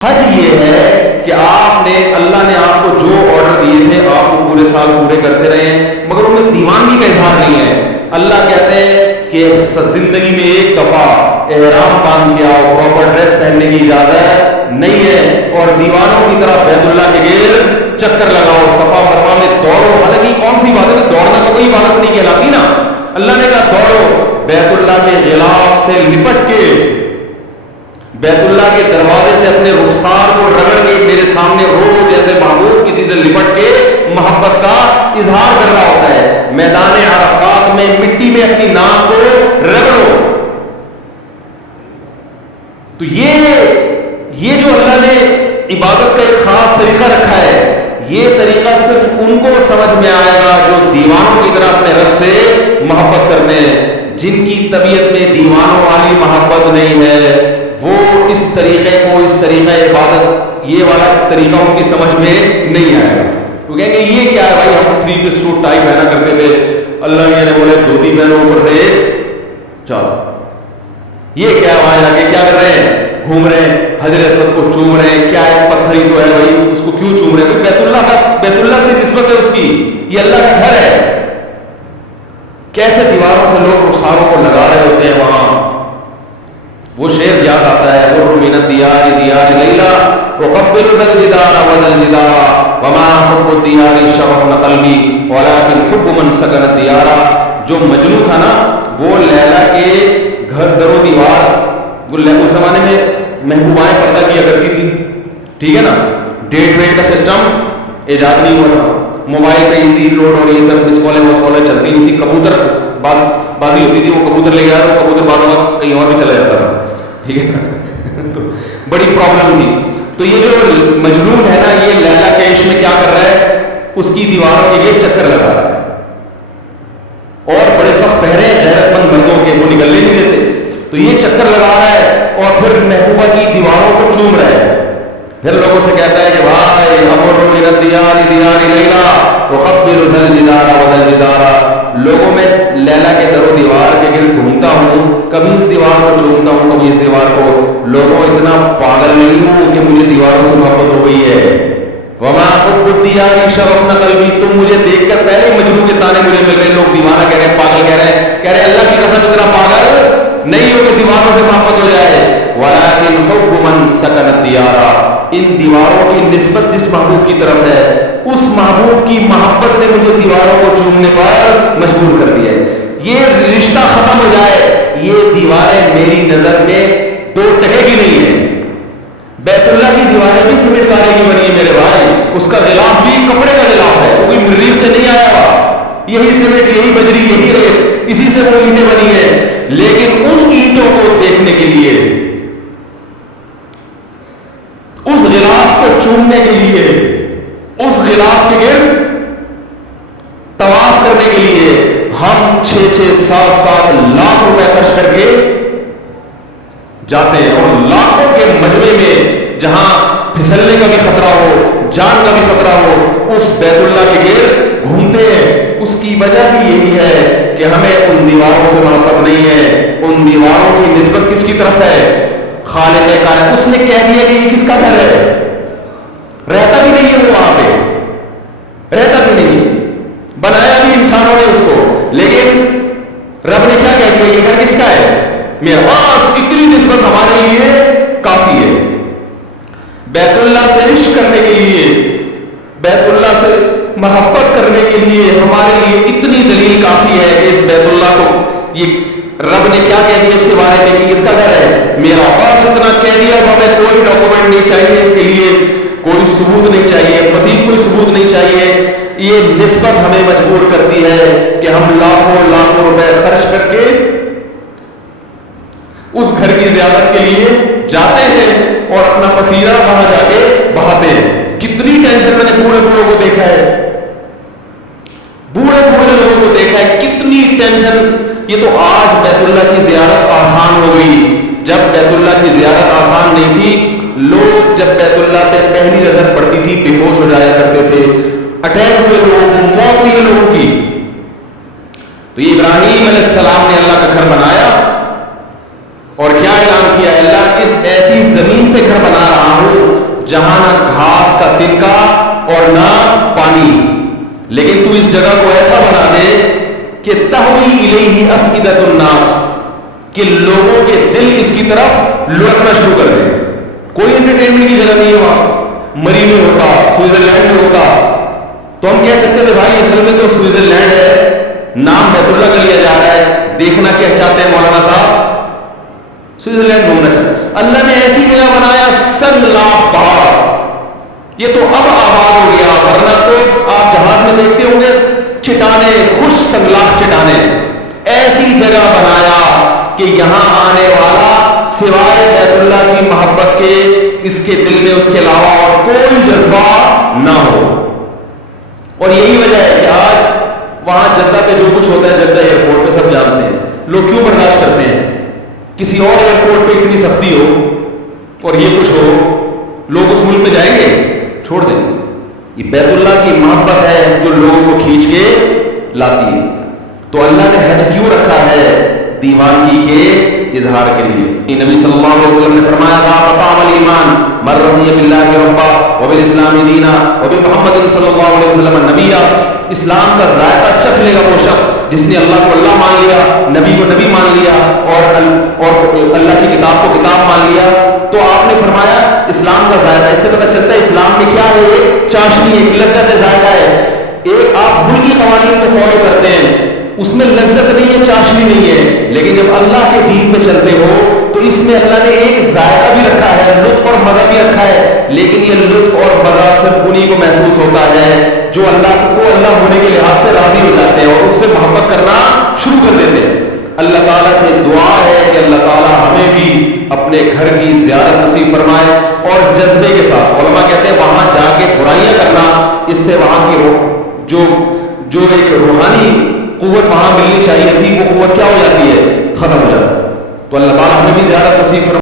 حج یہ ہے کہ آپ نے اللہ نے آپ کو جو آرڈر دیے تھے آپ کو پورے سال پورے کرتے رہے ہیں، مگر ان میں دیوانگی کا اظہار نہیں ہے. اللہ کہتے ہیں کہ زندگی میں ایک دفعہ احرام باندھ کے آؤ، پراپر ڈریس پہننے کی اجازت نہیں ہے، اور دیوانوں کی طرح بیت اللہ کے گرد چکر لگاؤ، صفا مروا میں دوڑو. حالانکہ کون سی عبادت ہے؟ دوڑنا تو کوئی عبادت نہیں کہلاتی نا. اللہ نے کہا دوڑو، بیت اللہ کے غلاف سے لپٹ کے، بیت اللہ کے دروازے سے اپنے رخسار کو رگڑ کے میرے سامنے رو، جیسے محبوب کسی سے لپٹ کے محبت کا اظہار کر رہا ہوتا ہے. میدان عرفات میں مٹی میں اپنی ناک کو رگڑو. تو یہ جو اللہ نے عبادت کا ایک خاص طریقہ رکھا ہے، یہ طریقہ صرف ان کو سمجھ میں آئے گا جو دیوانوں کی طرح اپنے رب سے محبت کرتے ہیں. جن کی طبیعت میں دیوانوں والی محبت نہیں ہے، وہ اس طریقے کو، اس طریقہ عبادت، یہ والا طریقہ ان کی سمجھ میں نہیں آئے گا. وہ کہیں گے یہ کیا ہے بھائی، ہم 3 پیس سوٹ ٹائی پہنا کرتے تھے، اللہ نے بولے دھوتی پہنو اوپر سے ایک چادر. یہ کیا ہے، وہاں جا کے کیا کر رہے ہیں؟ گھوم رہے ہیں، حجر اسود کو چوم رہے ہیں. کیا ہے، پتھر ہی تو ہے بھائی، اس کو کیوں چوم رہے ہیں؟ بیت اللہ کا، بیت اللہ سے نسبت ہے اس کی، یہ اللہ کا گھر ہے. کیسے دیواروں سے لوگ رخساروں کو لگا رہے ہوتے ہیں وہاں. وہ شعر یاد آتا ہے، غر من الدیار دیار لیلا وقبل ذا الجدار وذا الجدار وما حب الدیار شغفنا قلبی ولكن حب من سکن الدیار. جو مجنون تھا نا، وہ لیلا کے گھر در و دیوار، وہ اس زمانے میں محبوبائیں پردہ کیا کرتی تھی، ٹھیک ہے نا، ڈیٹ ویٹ کا سسٹم ایجاد نہیں ہوا تھا، موبائل پہ ایزی لوڈ اور یہ سب مسکالیں وسکالیں چلتی نہیں تھی. کبوتر بازی ہوتی تھی، وہ کبوتر لے کے آیا، وہ کبوتر بعض وقت کہیں اور بھی چلا جاتا تھا، ٹھیک ہے نا. تو بڑی پرابلم تھی. تو یہ جو مجنون ہے نا، یہ لیلا کے عشق میں کیا کر رہا ہے؟ اس کی دیواروں کے گرد چکر لگا رہا ہے، اور بڑے سخت پہرے غیرت مند مردوں کے، وہ نکلنے نہیں دیتے. تو یہ چکر لگا رہا ہے اور پھر محبوبہ کی دیواروں کو چوم رہا ہے. پھر لوگوں سے کہتا ہے کہ بھائی امر من الدیار دیار لیلا وقبل ذا الجدار وذا الجدار. لوگوں میں لیلا کے در و دیوار کے گرد گھومتا ہوں، کبھی اس دیوار کو چومتا ہوں، کبھی اس دیوار کو. لوگوں اتنا پاگل نہیں ہوں کہ مجھے دیواروں سے محبت ہو گئی ہے. وما حب الدیار شغفنا قلبی. تم مجھے دیکھ کر پہلے مجنون کے تانے مجھے مل رہے ہیں، لوگ دیوانہ کہہ رہے ہیں، پاگل کہہ رہے ہیں اللہ کی قسم اتنا پاگل نہیں ہو کہ دیواروں سے محبت ہو جائے. ولكن حب من سکن الدیار. ان دیواروں کی نسبت جس محبوب کی طرف ہے، اس محبوب کی محبت نے مجھے دیواروں کو چومنے پر مجبور کر دیا ہے. یہ رشتہ ختم ہو جائے. یہ دیواریں میری نظر میں 2 ٹکے کی نہیں ہیں. بیت اللہ کی دیواریں بھی سیمنٹ گارے کی بنی ہے میرے بھائی، اس کا غلاف بھی کپڑے کا غلاف ہے، وہ کوئی مریخ سے نہیں آیا ہوا. یہی سیمنٹ، یہی بجری، یہی ریت، اسی سے وہ اینٹیں بنی ہیں. لیکن ان اینٹوں کو دیکھنے کے لیے، اس غلاف کو چومنے کے لیے، اس غلاف کے گرد طواف کرنے کے لیے ہم 6-6 7-7 لاکھ روپے خرچ کر کے جاتے ہیں. اور لاکھوں کے مجمع میں جہاں پھسلنے کا بھی خطرہ ہو، جان کا بھی خطرہ ہو، اس بیت اللہ کے گرد گھومتے ہیں. اس کی وجہ بھی یہی ہے کہ ہمیں ان دیواروں سے محبت نہیں ہے. ان دیواروں کی نسبت کس کی طرف ہے؟ خالق کائنات. اس نے کہہ دیا کہ یہ کس کا گھر ہے، رہتا بھی نہیں ہے وہ وہاں پہ، رہتا بھی نہیں. بنایا بھی انسانوں نے اس کو، لیکن رب نے کیا کہہ دیا؟ یہ گھر کس کا ہے؟ میرا. بس اتنی نسبت ہمارے لیے کافی ہے. بیت اللہ سے عشق کرنے کے لیے، بیت اللہ سے محبت کرنے کے لیے ہمارے لیے اتنی دلیل کافی ہے کہ اس بیت اللہ کو، یہ رب نے کیا کہہ دیا اس کے بارے میں کہ کس کا گھر ہے؟ میرا. بس اتنا کہہ دیا. ہمیں کوئی ڈاکومنٹ نہیں چاہیے اس کے لیے، کوئی ثبوت نہیں چاہیے، مزید کوئی ثبوت نہیں چاہیے. یہ نسبت ہمیں مجبور کرتی ہے کہ ہم لاکھوں روپے خرچ کر کے اس گھر کی زیارت کے لیے جاتے ہیں اور اپنا پسینہ وہاں جا کے بہاتے ہیں. کتنی ٹینشن میں نے بوڑھے بوڑھوں کو دیکھا ہے، بوڑھے لوگوں کو دیکھا ہے، کتنی ٹینشن. یہ تو آج بیت اللہ کی زیارت آسان ہو گئی. جب بیت اللہ کی زیارت آسان نہیں تھی، لوگ جب بیت اللہ پہ پہلی نظر پڑتی تھی بے ہوش ہو جایا کرتے تھے. اٹیک ہوئے لوگوں کو، موت ہوئی لوگوں کی. تو ابراہیم علیہ السلام نے اللہ کا گھر بنایا اور کیا اعلان کیا؟ اللہ اس ایسی زمین پہ گھر بنا رہا ہوں جہاں نہ گھاس کا تنکا اور نہ پانی، لیکن تو اس جگہ کو ایسا بنا دے کہ تہوی الیہ افئدۃ الناس، کہ لوگوں کے دل اس کی طرف لڑکنا شروع کر دیں۔ کوئی انٹرٹینمنٹ کی جگہ نہیں ہے وہاں، مری میں ہوتا، سوئٹزرلینڈ میں ہوتا تو ہم کہہ سکتے تھے بھائی اصل میں تو سوئٹزرلینڈ ہے، نام بیت اللہ کا لیا جا رہا ہے، دیکھنا کیا چاہتے ہیں مولانا صاحب؟ سوئٹزرلینڈ گھومنا چاہتے ہیں۔ اللہ نے ایسی جگہ بنایا 100 لاکھ پہاڑ، یہ تو اب آباد ہو گیا، ورنہ تو آپ جہاز میں دیکھتے ہوں گے چٹانے، خشک سنگلاخ چٹانے، ایسی جگہ بنایا کہ یہاں آنے والا سوائے بیت اللہ کی محبت کے اس کے دل میں اس کے علاوہ اور کوئی جذبہ نہ ہو۔ اور یہی وجہ ہے کہ آج وہاں جدہ پہ جو کچھ ہوتا ہے، جدہ ایئرپورٹ پہ سب جانتے ہیں، لوگ کیوں برداشت کرتے ہیں؟ کسی اور ایئرپورٹ پہ اتنی سختی ہو اور یہ کچھ ہو، لوگ اس ملک میں جائیں گے؟ چھوڑ دیں گے۔ یہ بیت اللہ کی محبت ہے جو لوگوں کو کھینچ کے لاتی ہے۔ تو اللہ نے حج کیوں رکھا ہے؟ دیوانگی کے اظہار کے لیے۔ نبی صلی اللہ علیہ وسلم نے فرمایا تھا فطعم الایمان من رضی باللہ ربا وبالاسلام دینا وبمحمد صلی اللہ علیہ وسلم نبیا، اسلام کا ذائقہ چکھ لے گا وہ شخص جس نے اللہ کو اللہ مان لیا، نبی کو نبی مان لیا، اور اللہ کی کتاب کو کتاب مان لیا۔ تو آپ نے فرمایا اسلام کا ذائقہ، اس سے پتہ چلتا ہے اسلام میں کیا ہے، ایک چاشنی، ایک لذت ذائقہ ہے۔ ایک آپ ملکی قوانین کو فالو کرتے ہیں، اس میں لذت نہیں ہے، چاشنی نہیں ہے، لیکن جب اللہ کے دین پہ چلتے ہو تو اس میں اللہ نے ایک ذائقہ بھی رکھا ہے، لطف اور مزہ بھی رکھا ہے، لیکن یہ لطف اور مزہ صرف انہی کو محسوس ہوتا ہے جو اللہ کو اللہ ہونے کے لحاظ سے راضی ہو جاتے ہیں اور اس سے محبت کرنا شروع کر دیتے ہیں۔ اللہ تعالیٰ سے دعا ہے کہ اللہ تعالیٰ ہمیں بھی اپنے گھر کی زیارت نصیب فرمائے اور جذبے کے ساتھ۔ علماء کہتے ہیں وہاں جا کے برائیاں کرنا، اس سے وہاں کی جو ایک روحانی قوت وہاں ملنی چاہیے تھی وہ قوت کیا ہو جاتی ہے؟ ختم ہو جاتی ہے۔ تو اللہ تعالیٰ ہمیں بھی زیارت نصیب فرمائے۔